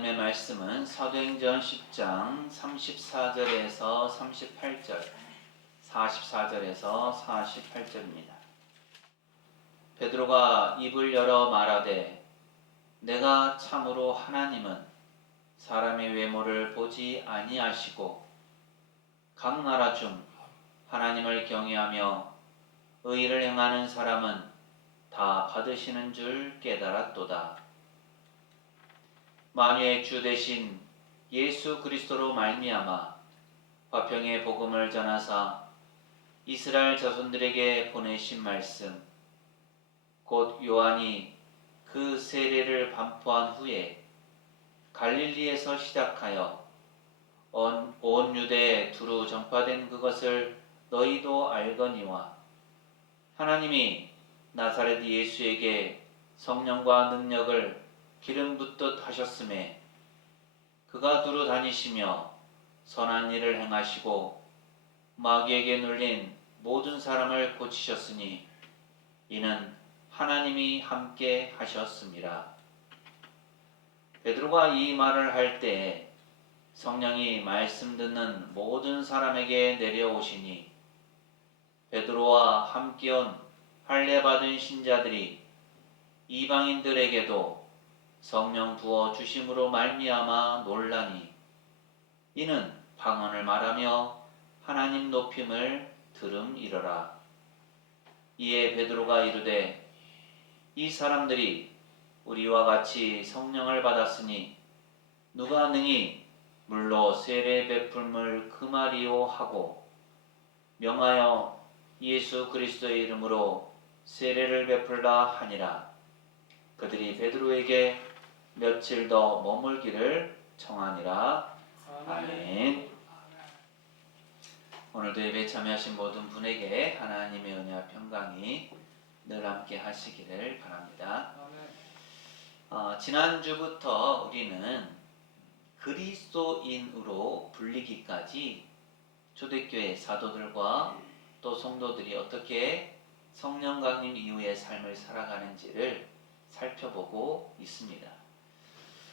하나님의 말씀은 사도행전 10장 34절에서 38절, 44절에서 48절입니다. 베드로가 입을 열어 말하되 내가 참으로 하나님은 사람의 외모를 보지 아니하시고 각 나라 중 하나님을 경외하며 의를 행하는 사람은 다 받으시는 줄 깨달았도다. 만유의 주 되신 예수 그리스도로 말미암아 화평의 복음을 전하사 이스라엘 자손들에게 보내신 말씀 곧 요한이 그 세례를 반포한 후에 갈릴리에서 시작하여 온 유대에 두루 전파된 그것을 너희도 알거니와 하나님이 나사렛 예수에게 성령과 능력을 기름 붓듯 하셨음에 그가 두루 다니시며 선한 일을 행하시고 마귀에게 눌린 모든 사람을 고치셨으니 이는 하나님이 함께 하셨습니다. 베드로가 이 말을 할 때 성령이 말씀 듣는 모든 사람에게 내려오시니 베드로와 함께 온 할례 받은 신자들이 이방인들에게도 성령 부어 주심으로 말미암아 놀라니 이는 방언을 말하며 하나님 높임을 들음이러라. 이에 베드로가 이르되 이 사람들이 우리와 같이 성령을 받았으니 누가 능히 물로 세례 베풀물 금하리요 하고 명하여 예수 그리스도의 이름으로 세례를 베풀라 하니라. 그들이 베드로에게 며칠 더 머물기를 청하니라. 아멘. 오늘도 예배 참여하신 모든 분에게 하나님의 은혜와 평강이 늘 함께 하시기를 바랍니다. 지난주부터 우리는 그리스도인으로 불리기까지 초대교회 사도들과 또 성도들이 어떻게 성령 강림 이후의 삶을 살아가는지를 살펴보고 있습니다.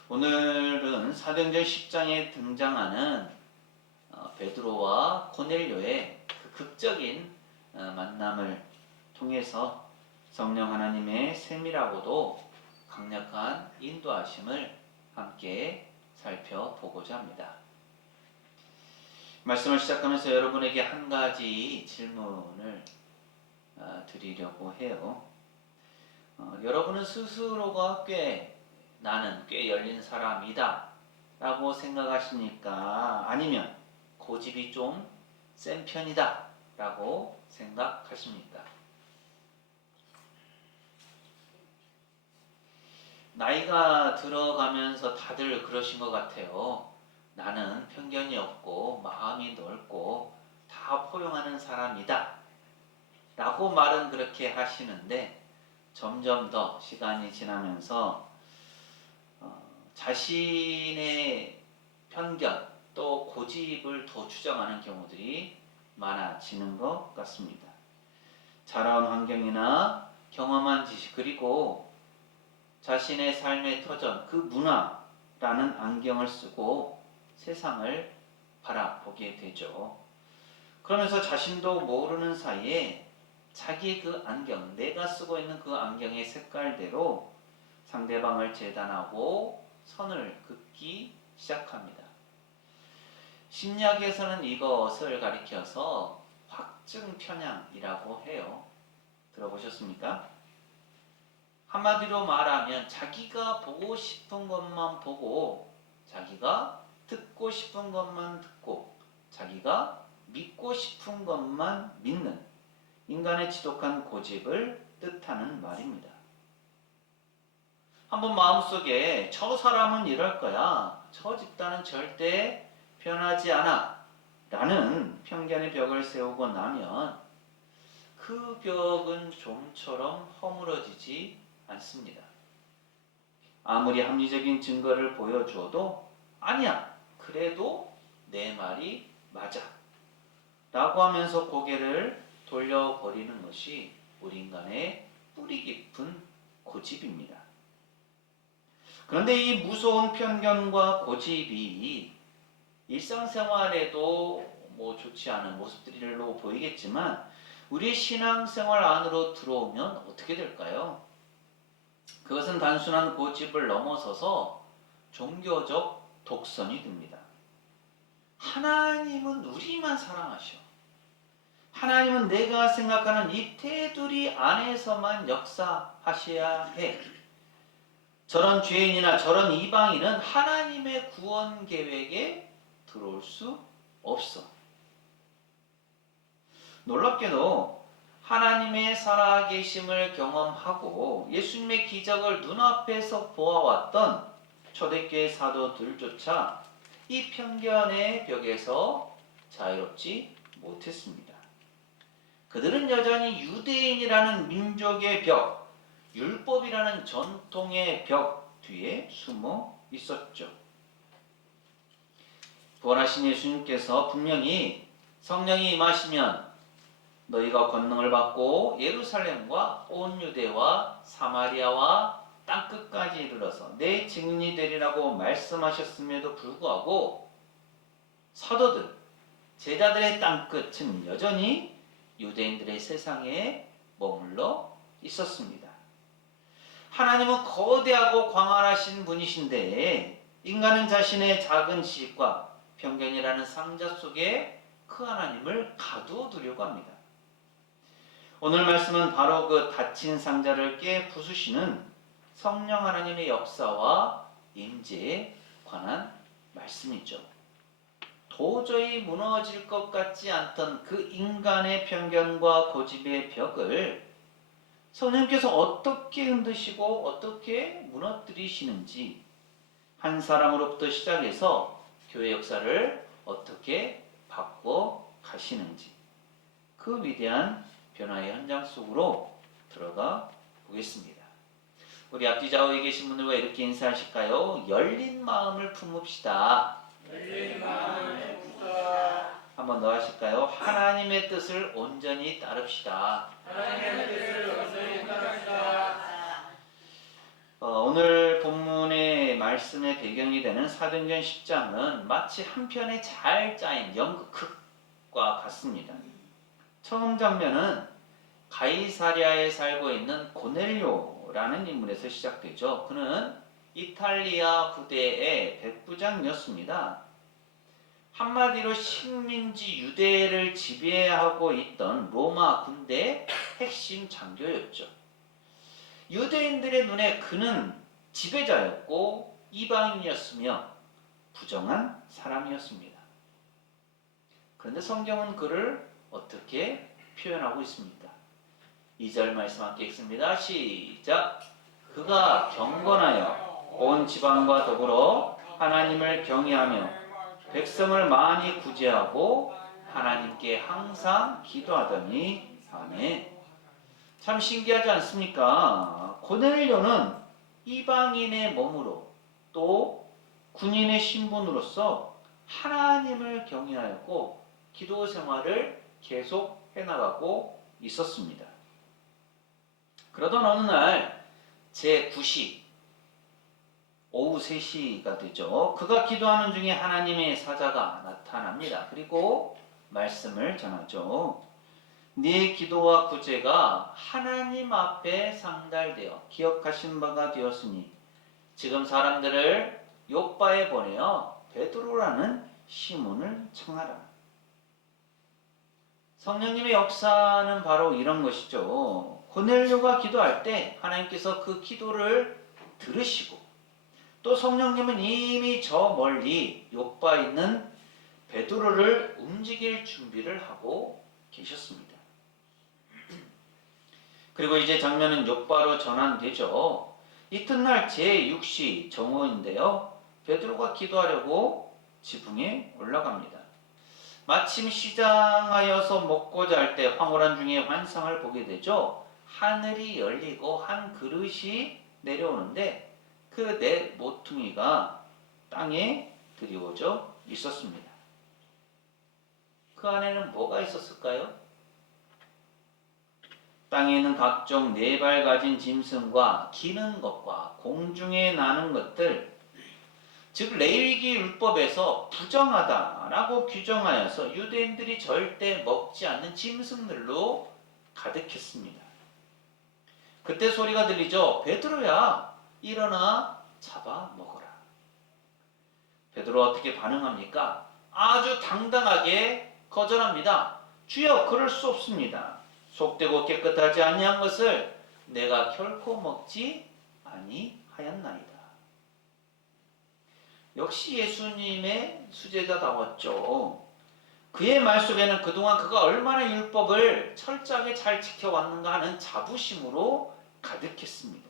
오늘은 사도행전 10장에 등장하는 베드로와 고넬료의 그 극적인 만남을 통해서 성령 하나님의 세밀하고도 강력한 인도하심을 함께 살펴보고자 합니다. 말씀을 시작하면서 여러분에게 한 가지 질문을 드리려고 해요. 여러분은 스스로가 나는 꽤 열린 사람이다 라고 생각하십니까? 아니면 고집이 좀 센 편이다 라고 생각하십니까? 나이가 들어가면서 다들 그러신 것 같아요. 나는 편견이 없고 마음이 넓고 다 포용하는 사람이다 라고 말은 그렇게 하시는데 점점 더 시간이 지나면서 자신의 편견 또 고집을 더 주장하는 경우들이 많아지는 것 같습니다. 자라온 환경이나 경험한 지식 그리고 자신의 삶의 터전 그 문화라는 안경을 쓰고 세상을 바라보게 되죠. 그러면서 자신도 모르는 사이에 자기의 그 안경, 내가 쓰고 있는 그 안경의 색깔대로 상대방을 재단하고 선을 긋기 시작합니다. 심리학에서는 이것을 가리켜서 확증 편향이라고 해요. 들어보셨습니까? 한마디로 말하면 자기가 보고 싶은 것만 보고 자기가 듣고 싶은 것만 듣고 자기가 믿고 싶은 것만 믿는 인간의 지독한 고집을 뜻하는 말입니다. 한번 마음속에 저 사람은 이럴 거야, 저 집단은 절대 변하지 않아 라는 편견의 벽을 세우고 나면 그 벽은 좀처럼 허물어지지 않습니다. 아무리 합리적인 증거를 보여줘도 아니야, 그래도 내 말이 맞아 라고 하면서 고개를 돌려버리는 것이 우리 인간의 뿌리 깊은 고집입니다. 그런데 이 무서운 편견과 고집이 일상생활에도 좋지 않은 모습들로 보이겠지만 우리 신앙생활 안으로 들어오면 어떻게 될까요? 그것은 단순한 고집을 넘어서서 종교적 독선이 됩니다. 하나님은 우리만 사랑하셔. 하나님은 내가 생각하는 이 테두리 안에서만 역사하셔야 해. 저런 죄인이나 저런 이방인은 하나님의 구원 계획에 들어올 수 없어. 놀랍게도 하나님의 살아계심을 경험하고 예수님의 기적을 눈앞에서 보아왔던 초대교회 사도들조차 이 편견의 벽에서 자유롭지 못했습니다. 그들은 여전히 유대인이라는 민족의 벽, 율법이라는 전통의 벽 뒤에 숨어 있었죠. 부활하신 예수님께서 분명히 성령이 임하시면 너희가 권능을 받고 예루살렘과 온 유대와 사마리아와 땅끝까지 이르러서 내 증인이 되리라고 말씀하셨음에도 불구하고 사도들, 제자들의 땅끝은 여전히 유대인들의 세상에 머물러 있었습니다. 하나님은 거대하고 광활하신 분이신데 인간은 자신의 작은 지식과 편견이라는 상자 속에 그 하나님을 가두어두려고 합니다. 오늘 말씀은 바로 그 닫힌 상자를 깨 부수시는 성령 하나님의 역사와 임재에 관한 말씀이죠. 도저히 무너질 것 같지 않던 그 인간의 편견과 고집의 벽을 성령께서 어떻게 흔드시고 어떻게 무너뜨리시는지, 한 사람으로부터 시작해서 교회 역사를 어떻게 바꿔 가시는지, 그 위대한 변화의 현장 속으로 들어가 보겠습니다. 우리 앞뒤 좌우에 계신 분들과 이렇게 인사하실까요? 열린 마음을 품읍시다. 열린 마음을 품읍시다. 한번 더 하실까요? 하나님의 뜻을 온전히 따릅시다. 하나님의 뜻을 온전히 따릅시다. 오늘 본문의 말씀의 배경이 되는 사도행전 10장은 마치 한 편의 잘 짜인 연극과 같습니다. 처음 장면은 가이사랴에 살고 있는 고넬료라는 인물에서 시작되죠. 그는 이탈리아 부대의 백부장이었습니다. 한마디로 식민지 유대를 지배하고 있던 로마 군대의 핵심 장교였죠. 유대인들의 눈에 그는 지배자였고 이방인이었으며 부정한 사람이었습니다. 그런데 성경은 그를 어떻게 표현하고 있습니까? 2절 말씀 함께 읽습니다. 시작! 그가 경건하여 온 지방과 더불어 하나님을 경외하며 백성을 많이 구제하고 하나님께 항상 기도하더니 아멘. 참 신기하지 않습니까? 고넬료는 이방인의 몸으로 또 군인의 신분으로서 하나님을 경외하였고 기도 생활을 계속 해나가고 있었습니다. 그러던 어느 날 제9시 오후 3시가 되죠. 그가 기도하는 중에 하나님의 사자가 나타납니다. 그리고 말씀을 전하죠. 네 기도와 구제가 하나님 앞에 상달되어 기억하신 바가 되었으니 지금 사람들을 욥바에 보내어 베드로라는 시몬을 청하라. 성령님의 역사는 바로 이런 것이죠. 고넬료가 기도할 때 하나님께서 그 기도를 들으시고 또 성령님은 이미 저 멀리 욥바에 있는 베드로를 움직일 준비를 하고 계셨습니다. 그리고 이제 장면은 욥바로 전환되죠. 이튿날 제6시 정오인데요. 베드로가 기도하려고 지붕에 올라갑니다. 마침 시장하여서 먹고자 할 때 황홀한 중에 환상을 보게 되죠. 하늘이 열리고 한 그릇이 내려오는데 그 네 모퉁이가 땅에 드리워져 있었습니다. 그 안에는 뭐가 있었을까요? 땅에 있는 각종 네 발 가진 짐승과 기는 것과 공중에 나는 것들, 즉 레위기 율법에서 부정하다라고 규정하여서 유대인들이 절대 먹지 않는 짐승들로 가득했습니다. 그때 소리가 들리죠. 베드로야, 일어나 잡아 먹어라. 베드로 어떻게 반응합니까? 아주 당당하게 거절합니다. 주여, 그럴 수 없습니다. 속되고 깨끗하지 아니한 것을 내가 결코 먹지 아니하였나이다. 역시 예수님의 수제자다웠죠. 그의 말 속에는 그동안 그가 얼마나 율법을 철저하게 잘 지켜왔는가 하는 자부심으로 가득했습니다.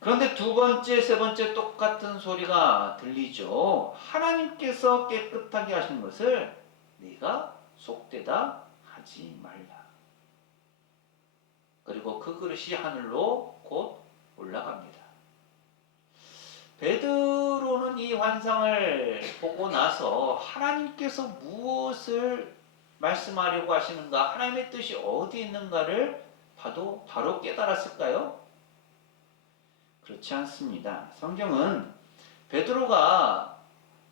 그런데 두 번째, 세 번째 똑같은 소리가 들리죠. 하나님께서 깨끗하게 하신 것을 네가 속되다 하지 말라. 그리고 그 그릇이 하늘로 곧 올라갑니다. 베드로는 이 환상을 보고 나서 하나님께서 무엇을 말씀하려고 하시는가, 하나님의 뜻이 어디 있는가를 바로 깨달았을까요? 그렇지 않습니다. 성경은 베드로가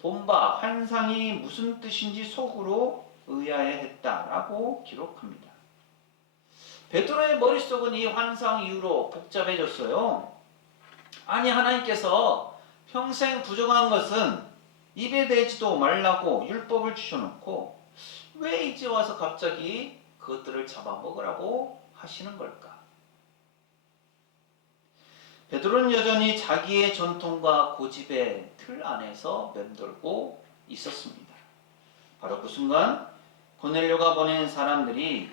본 바 환상이 무슨 뜻인지 속으로 의아해했다라고 기록합니다. 베드로의 머릿속은 이 환상 이후로 복잡해졌어요. 아니, 하나님께서 평생 부정한 것은 입에 대지도 말라고 율법을 주셔놓고 왜 이제 와서 갑자기 그것들을 잡아먹으라고 하시는 걸까? 베드로는 여전히 자기의 전통과 고집의 틀 안에서 맴돌고 있었습니다. 바로 그 순간 고넬료가 보낸 사람들이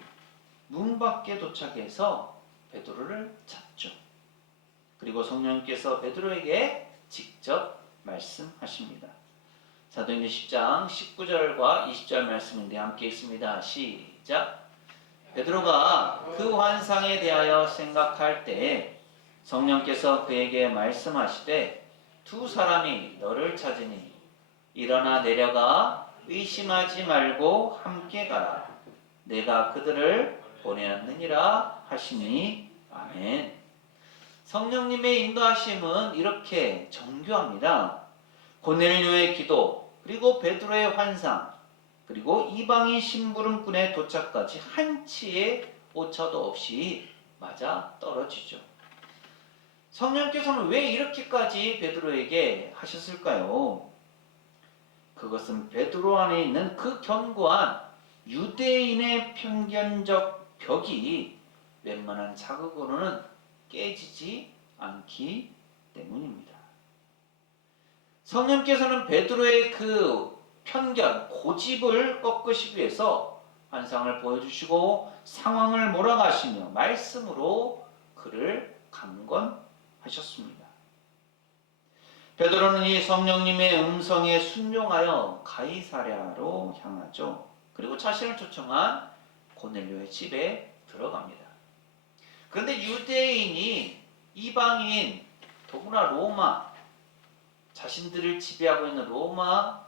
문 밖에 도착해서 베드로를 찾죠. 그리고 성령께서 베드로에게 직접 말씀하십니다. 사도행전 10장 19절과 20절 말씀인데 함께 읽습니다. 시작. 베드로가 그 환상에 대하여 생각할 때 성령께서 그에게 말씀하시되 두 사람이 너를 찾으니 일어나 내려가 의심하지 말고 함께 가라. 내가 그들을 보내었느니라 하시니 아멘. 성령님의 인도하심은 이렇게 정교합니다. 고넬료의 기도, 그리고 베드로의 환상, 그리고 이방인 심부름꾼의 도착까지 한치의 오차도 없이 맞아 떨어지죠. 성령께서는 왜 이렇게까지 베드로에게 하셨을까요? 그것은 베드로 안에 있는 그 견고한 유대인의 편견적 벽이 웬만한 자극으로는 깨지지 않기 때문입니다. 성령께서는 베드로의 그 편견, 고집을 꺾으시기 위해서 환상을 보여주시고 상황을 몰아가시며 말씀으로 그를 강권하셨습니다. 베드로는 이 성령님의 음성에 순종하여 가이사랴로 향하죠. 그리고 자신을 초청한 고넬료의 집에 들어갑니다. 그런데 유대인이 이방인, 더구나 로마, 자신들을 지배하고 있는 로마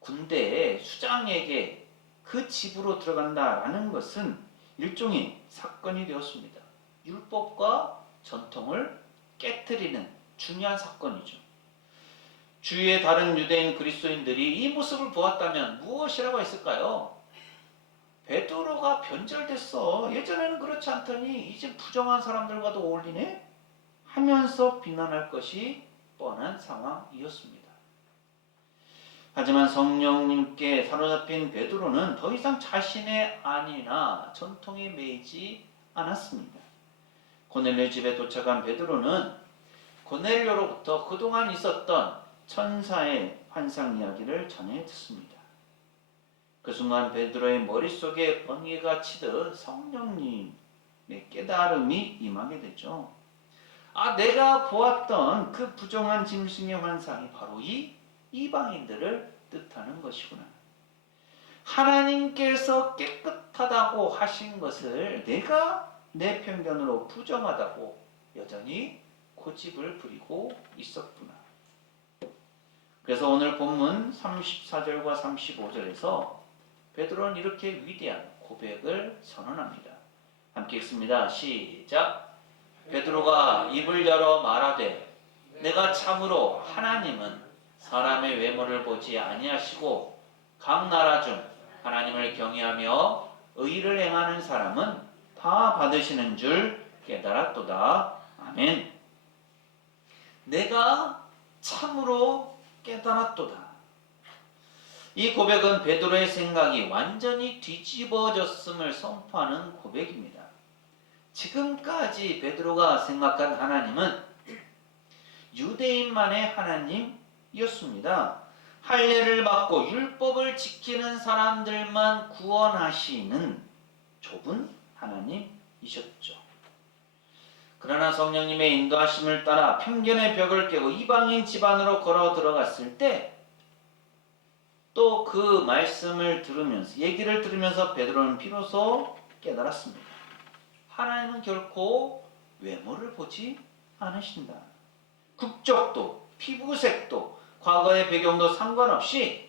군대의 수장에게 그 집으로 들어간다라는 것은 일종의 사건이 되었습니다. 율법과 전통을 깨트리는 중요한 사건이죠. 주위의 다른 유대인 그리스도인들이 이 모습을 보았다면 무엇이라고 했을까요? 베드로가 변절됐어. 예전에는 그렇지 않더니 이제 부정한 사람들과도 어울리네? 하면서 비난할 것이 뻔한 상황이었습니다. 하지만 성령님께 사로잡힌 베드로는 더 이상 자신의 안이나 전통에 매이지 않았습니다. 고넬료 집에 도착한 베드로는 고넬료로부터 그동안 있었던 천사의 환상 이야기를 전해 듣습니다. 그 순간 베드로의 머릿속에 번개가 치듯 성령님의 깨달음이 임하게 되죠. 아, 내가 보았던 그 부정한 짐승의 환상이 바로 이 이방인들을 뜻하는 것이구나. 하나님께서 깨끗하다고 하신 것을 내가 내 편견으로 부정하다고 여전히 고집을 부리고 있었구나. 그래서 오늘 본문 34절과 35절에서 베드로는 이렇게 위대한 고백을 선언합니다. 함께 읽습니다. 시작. 베드로가 입을 열어 말하되 내가 참으로 하나님은 사람의 외모를 보지 아니하시고 각 나라 중 하나님을 경외하며 의를 행하는 사람은 다 받으시는 줄 깨달았도다. 아멘. 내가 참으로 깨달았도다. 이 고백은 베드로의 생각이 완전히 뒤집어졌음을 선포하는 고백입니다. 지금까지 베드로가 생각한 하나님은 유대인만의 하나님이었습니다. 할례를 받고 율법을 지키는 사람들만 구원하시는 좁은 하나님이셨죠. 그러나 성령님의 인도하심을 따라 편견의 벽을 깨고 이방인 집안으로 걸어 들어갔을 때 또 그 말씀을 들으면서 얘기를 들으면서 베드로는 비로소 깨달았습니다. 하나님은 결코 외모를 보지 않으신다. 국적도 피부색도 과거의 배경도 상관없이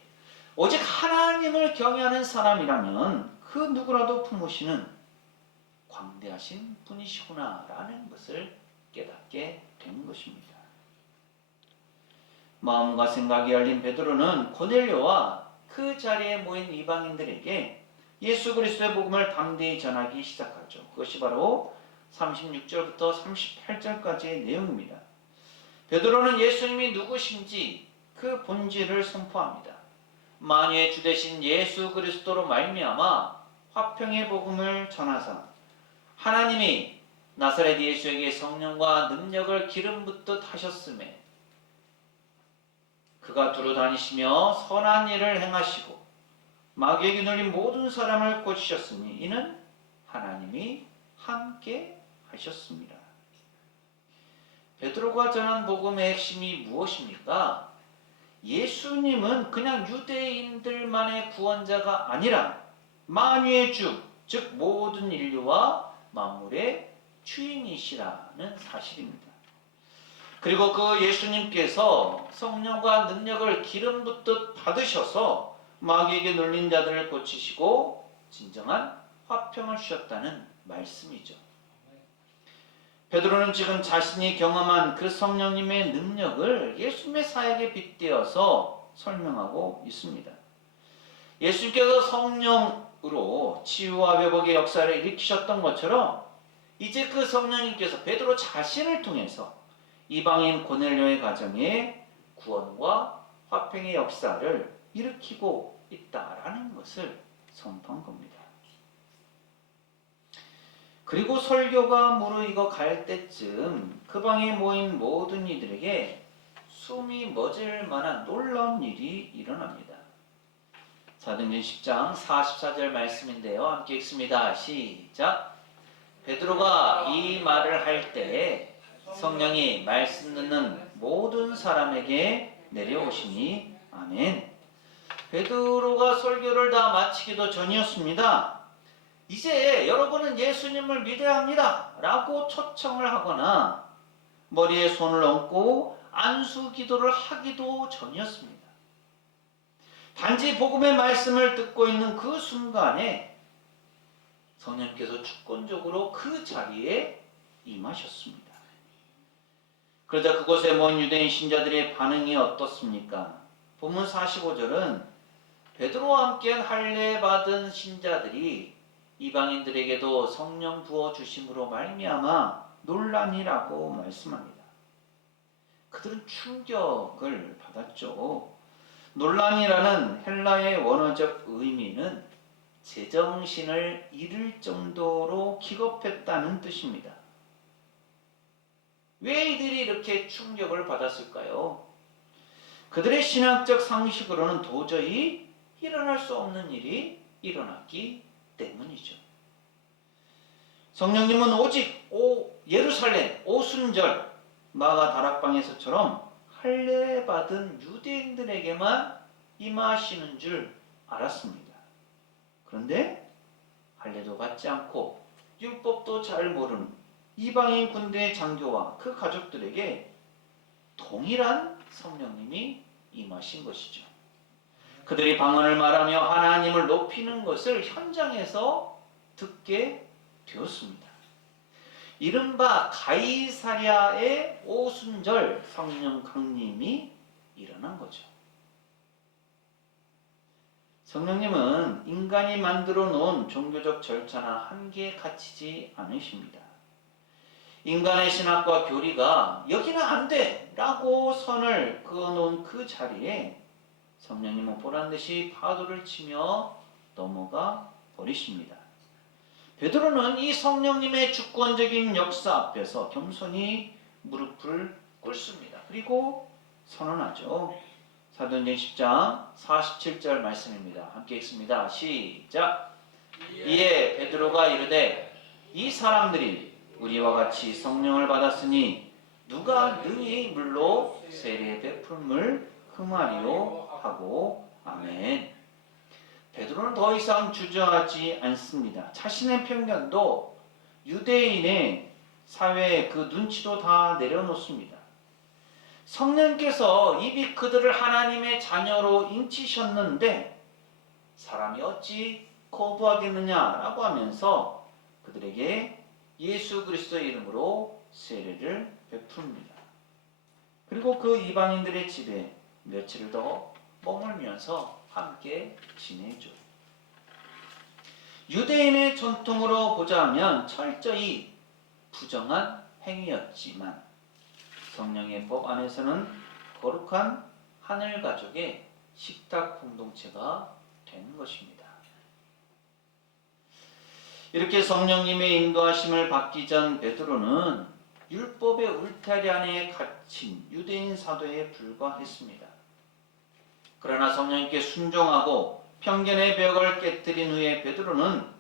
오직 하나님을 경외하는 사람이라면 그 누구라도 품으시는 광대하신 분이시구나라는 것을 깨닫게 된 것입니다. 마음과 생각이 열린 베드로는 고넬료와 그 자리에 모인 이방인들에게 예수 그리스도의 복음을 담대히 전하기 시작하죠. 그것이 바로 36절부터 38절까지의 내용입니다. 베드로는 예수님이 누구신지 그 본질을 선포합니다. 만유의 주 되신 예수 그리스도로 말미암아 화평의 복음을 전하사 하나님이 나사렛 예수에게 성령과 능력을 기름 붓듯 하셨음에 그가 두루 다니시며 선한 일을 행하시고 마귀에게 눌린 모든 사람을 고치셨으니 이는 하나님이 함께 하셨습니다. 베드로가 전한 복음의 핵심이 무엇입니까? 예수님은 그냥 유대인들만의 구원자가 아니라 만유의 주, 즉 모든 인류와 만물의 주인이시라는 사실입니다. 그리고 그 예수님께서 성령과 능력을 기름 붓듯 받으셔서 마귀에게 눌린 자들을 고치시고 진정한 화평을 주셨다는 말씀이죠. 베드로는 지금 자신이 경험한 그 성령님의 능력을 예수님의 사역에 빗대어서 설명하고 있습니다. 예수님께서 성령으로 치유와 회복의 역사를 일으키셨던 것처럼 이제 그 성령님께서 베드로 자신을 통해서 이방인 고넬료의 가정에 구원과 화평의 역사를 일으키고 있다라는 것을 선포한 겁니다. 그리고 설교가 무르익어 갈 때쯤 그 방에 모인 모든 이들에게 숨이 멎을 만한 놀라운 일이 일어납니다. 사도행전 10장 44절 말씀인데요. 함께 읽습니다. 시작. 베드로가 이 말을 할 때에 성령이 말씀 듣는 모든 사람에게 내려오시니 아멘. 베드로가 설교를 다 마치기도 전이었습니다. 이제 여러분은 예수님을 믿어야 합니다 라고 초청을 하거나 머리에 손을 얹고 안수 기도를 하기도 전이었습니다. 단지 복음의 말씀을 듣고 있는 그 순간에 성령께서 주권적으로 그 자리에 임하셨습니다. 그러자 그곳에 모인 유대인 신자들의 반응이 어떻습니까? 본문 45절은 베드로와 함께 할례 받은 신자들이 이방인들에게도 성령 부어 주심으로 말미암아 논란이라고 말씀합니다. 그들은 충격을 받았죠. 논란이라는 헬라의 원어적 의미는 제정신을 잃을 정도로 기겁했다는 뜻입니다. 왜 이들이 이렇게 충격을 받았을까요? 그들의 신학적 상식으로는 도저히 일어날 수 없는 일이 일어났기 때문이죠. 성령님은 오직 예루살렘 오순절 마가 다락방에서처럼 할례 받은 유대인들에게만 임하시는 줄 알았습니다. 그런데 할례도 받지 않고 율법도 잘 모르는 이방인 군대의 장교와 그 가족들에게 동일한 성령님이 임하신 것이죠. 그들이 방언을 말하며 하나님을 높이는 것을 현장에서 듣게 되었습니다. 이른바 가이사랴의 오순절 성령 강림이 일어난 거죠. 성령님은 인간이 만들어 놓은 종교적 절차나 한계에 갇히지 않으십니다. 인간의 신학과 교리가 여기는 안 돼! 라고 선을 그어놓은 그 자리에 성령님은 보란듯이 파도를 치며 넘어가 버리십니다. 베드로는 이 성령님의 주권적인 역사 앞에서 겸손히 무릎을 꿇습니다. 그리고 선언하죠. 사도행전 10장 47절 말씀입니다. 함께 읽습니다. 시작. 이에 베드로가 이르되 이 사람들이 우리와 같이 성령을 받았으니 누가 능히 물로 세례 베풀음을 금하리요 하고 아멘. 베드로는 더 이상 주저하지 않습니다. 자신의 편견도 유대인의 사회의 그 눈치도 다 내려놓습니다. 성령께서 이미 그들을 하나님의 자녀로 인치셨는데 사람이 어찌 거부하겠느냐라고 하면서 그들에게 예수 그리스도의 이름으로 세례를 베풉니다. 그리고 그 이방인들의 집에 며칠을 더 머물면서 함께 지내죠. 유대인의 전통으로 보자면 철저히 부정한 행위였지만 성령의 법 안에서는 거룩한 하늘 가족의 식탁 공동체가 된 것입니다. 이렇게 성령님의 인도하심을 받기 전 베드로는 율법의 울타리 안에 갇힌 유대인 사도에 불과했습니다. 그러나 성령님께 순종하고 편견의 벽을 깨뜨린 후에 베드로는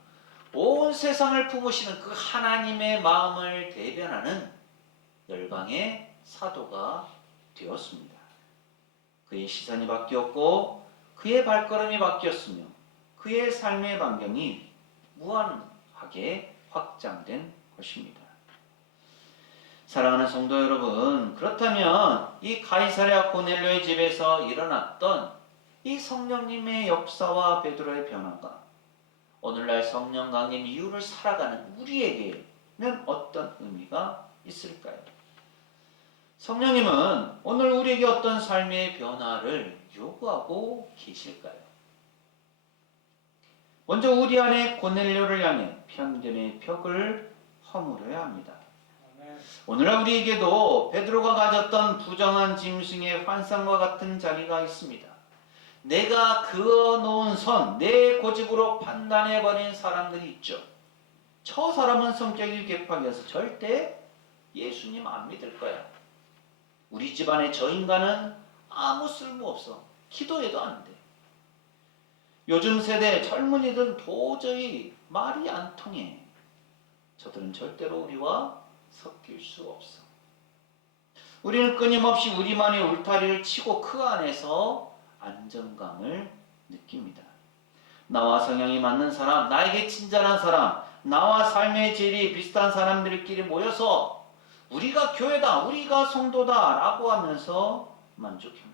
온 세상을 품으시는 그 하나님의 마음을 대변하는 열방의 사도가 되었습니다. 그의 시선이 바뀌었고 그의 발걸음이 바뀌었으며 그의 삶의 반경이 무한하게 확장된 것입니다. 사랑하는 성도 여러분, 그렇다면 이 가이사랴 고넬료의 집에서 일어났던 이 성령님의 역사와 베드로의 변화가 오늘날 성령 강림 이후를 살아가는 우리에게는 어떤 의미가 있을까요? 성령님은 오늘 우리에게 어떤 삶의 변화를 요구하고 계실까요? 먼저 우리 안에 고넬료를 향해 편견의 벽을 허물어야 합니다. 오늘날 우리에게도 베드로가 가졌던 부정한 짐승의 환상과 같은 자리가 있습니다. 내가 그어놓은 선, 내 고집으로 판단해버린 사람들이 있죠. 저 사람은 성격이 개팍해서 절대 예수님 안 믿을 거야. 우리 집안의 저 인간은 아무 쓸모없어. 기도해도 안 돼. 요즘 세대 젊은이들은 도저히 말이 안 통해. 저들은 절대로 우리와 섞일 수 없어. 우리는 끊임없이 우리만의 울타리를 치고 그 안에서 안정감을 느낍니다. 나와 성향이 맞는 사람, 나에게 친절한 사람, 나와 삶의 질이 비슷한 사람들끼리 모여서 우리가 교회다, 우리가 성도다 라고 하면서 만족합니다.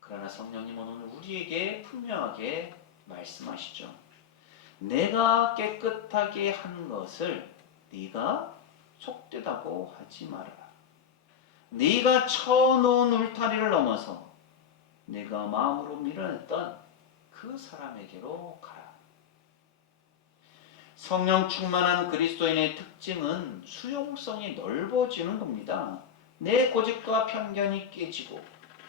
그러나 성령님은 오늘 우리에게 분명하게 말씀하시죠. 내가 깨끗하게 한 것을 네가 속되다고 하지 말아라. 네가 쳐놓은 울타리를 넘어서 내가 마음으로 밀어냈던 그 사람에게로 가라. 성령 충만한 그리스도인의 특징은 수용성이 넓어지는 겁니다. 내 고집과 편견이 깨지고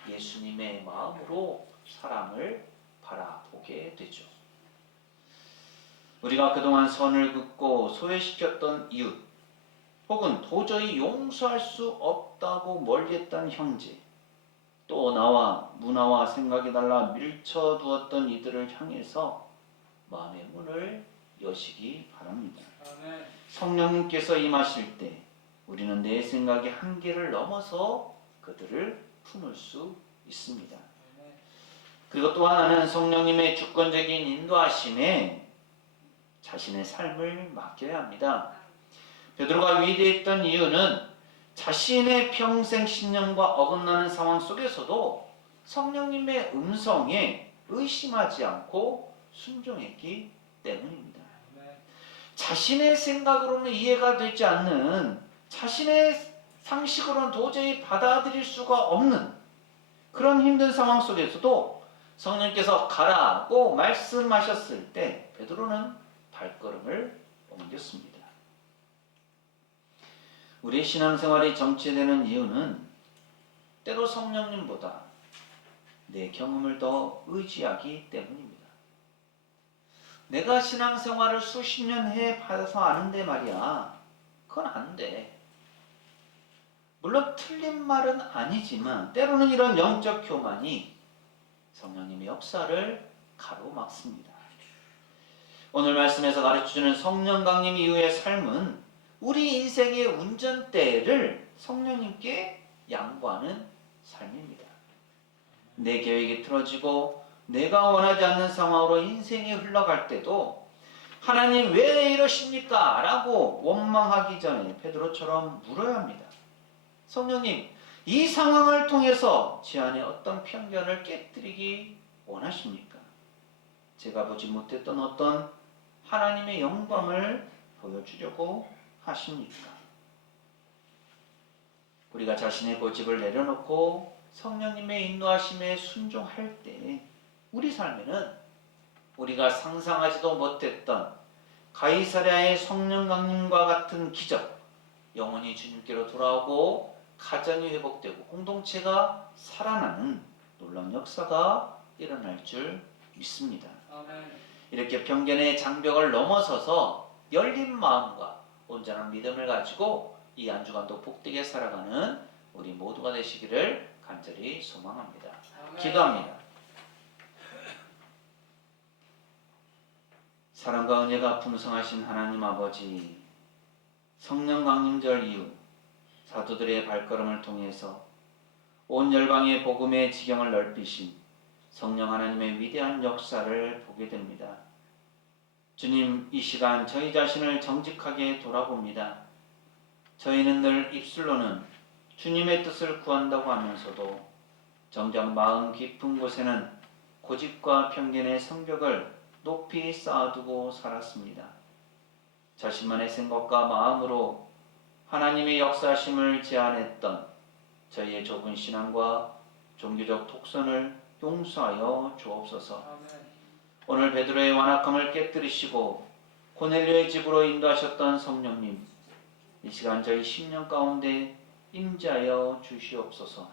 예수님의 마음으로 사람을 바라보게 되죠. 우리가 그동안 선을 긋고 소외시켰던 이웃, 혹은 도저히 용서할 수 없다고 멀리했던 형제, 또 나와 문화와 생각이 달라 밀쳐두었던 이들을 향해서 마음의 문을 여시기 바랍니다. 성령님께서 임하실 때 우리는 내 생각의 한계를 넘어서 그들을 품을 수 있습니다. 그리고 또 하나는 성령님의 주권적인 인도하심에 자신의 삶을 맡겨야 합니다. 베드로가 위대했던 이유는 자신의 평생 신념과 어긋나는 상황 속에서도 성령님의 음성에 의심하지 않고 순종했기 때문입니다. 자신의 생각으로는 이해가 되지 않는, 자신의 상식으로는 도저히 받아들일 수가 없는 그런 힘든 상황 속에서도 성령께서 가라고 말씀하셨을 때 베드로는 발걸음을 옮겼습니다. 우리의 신앙생활이 정체되는 이유는 때로 성령님보다 내 경험을 더 의지하기 때문입니다. 내가 신앙생활을 수십 년 해봐서 아는데 말이야, 그건 안 돼. 물론 틀린 말은 아니지만 때로는 이런 영적 교만이 성령님의 역사를 가로막습니다. 오늘 말씀에서 가르쳐주는 성령 강림 이후의 삶은 우리 인생의 운전대를 성령님께 양보하는 삶입니다. 내 계획이 틀어지고 내가 원하지 않는 상황으로 인생이 흘러갈 때도 하나님 왜 이러십니까? 라고 원망하기 전에 베드로처럼 물어야 합니다. 성령님, 이 상황을 통해서 제 안에 어떤 편견을 깨뜨리기 원하십니까? 제가 보지 못했던 어떤 하나님의 영광을 보여주려고 하십니까? 우리가 자신의 고집을 내려놓고 성령님의 인도하심에 순종할 때 우리 삶에는 우리가 상상하지도 못했던 가이사랴의 성령 강림과 같은 기적, 영혼이 주님께로 돌아오고 가정이 회복되고 공동체가 살아나는 놀라운 역사가 일어날 줄 믿습니다. 아멘. 이렇게 편견의 장벽을 넘어서서 열린 마음과 온전한 믿음을 가지고 이 한 주간도 복되게 살아가는 우리 모두가 되시기를 간절히 소망합니다. 아멘. 기도합니다. 사랑과 은혜가 풍성하신 하나님 아버지, 성령 강림절 이후 사도들의 발걸음을 통해서 온 열방의 복음의 지경을 넓히신 성령 하나님의 위대한 역사를 보게 됩니다. 주님, 이 시간 저희 자신을 정직하게 돌아봅니다. 저희는 늘 입술로는 주님의 뜻을 구한다고 하면서도 정작 마음 깊은 곳에는 고집과 편견의 성벽을 높이 쌓아두고 살았습니다. 자신만의 생각과 마음으로 하나님의 역사심을 제한했던 저희의 좁은 신앙과 종교적 독선을 용서하여 주옵소서. 오늘 베드로의 완악함을 깨뜨리시고 고넬료의 집으로 인도하셨던 성령님, 이 시간 저희 심령 가운데 임재하여 주시옵소서.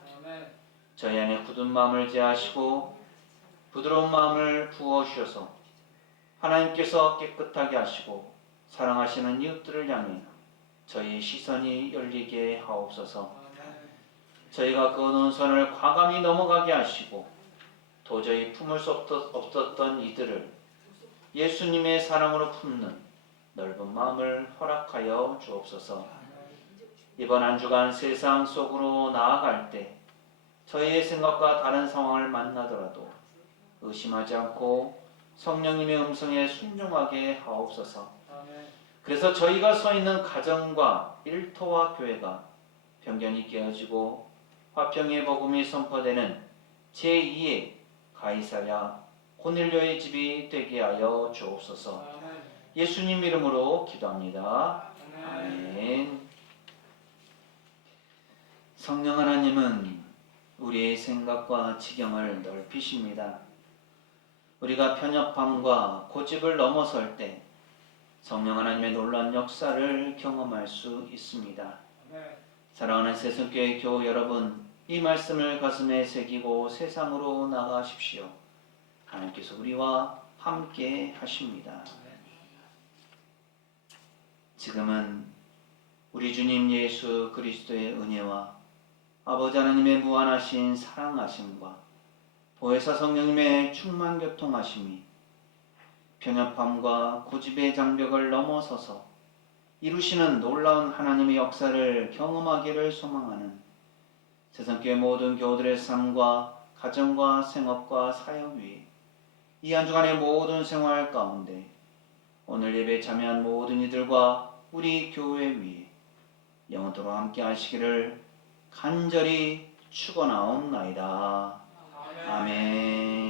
저희 안에 굳은 마음을 제하시고 부드러운 마음을 부어주셔서 하나님께서 깨끗하게 하시고 사랑하시는 이웃들을 향해 저희의 시선이 열리게 하옵소서. 저희가 그어놓은 선을 과감히 넘어가게 하시고 도저히 품을 수 없었던 이들을 예수님의 사랑으로 품는 넓은 마음을 허락하여 주옵소서. 이번 한 주간 세상 속으로 나아갈 때 저희의 생각과 다른 상황을 만나더라도 의심하지 않고 성령님의 음성에 순종하게 하옵소서. 그래서 저희가 서 있는 가정과 일터와 교회가 편견이 깨어지고 화평의 복음이 선포되는 제2의 가이사랴 고넬료의 집이 되게 하여 주옵소서. 예수님 이름으로 기도합니다. 아멘. 성령 하나님은 우리의 생각과 지경을 넓히십니다. 우리가 편협함과 고집을 넘어설 때 성령 하나님의 놀라운 역사를 경험할 수 있습니다. 사랑하는 새순교회 교우 여러분, 이 말씀을 가슴에 새기고 세상으로 나가십시오. 하나님께서 우리와 함께 하십니다. 지금은 우리 주님 예수 그리스도의 은혜와 아버지 하나님의 무한하신 사랑하심과 보혜사 성령님의 충만 교통하심이 편협함과 고집의 장벽을 넘어서서 이루시는 놀라운 하나님의 역사를 경험하기를 소망하는 새삼교회 모든 교우들의 삶과 가정과 생업과 사역 위에 이 한 주간의 모든 생활 가운데 오늘 예배에 참여한 모든 이들과 우리 교회 위에 영원토록 함께 하시기를 간절히 축원하옵나이다. 아멘.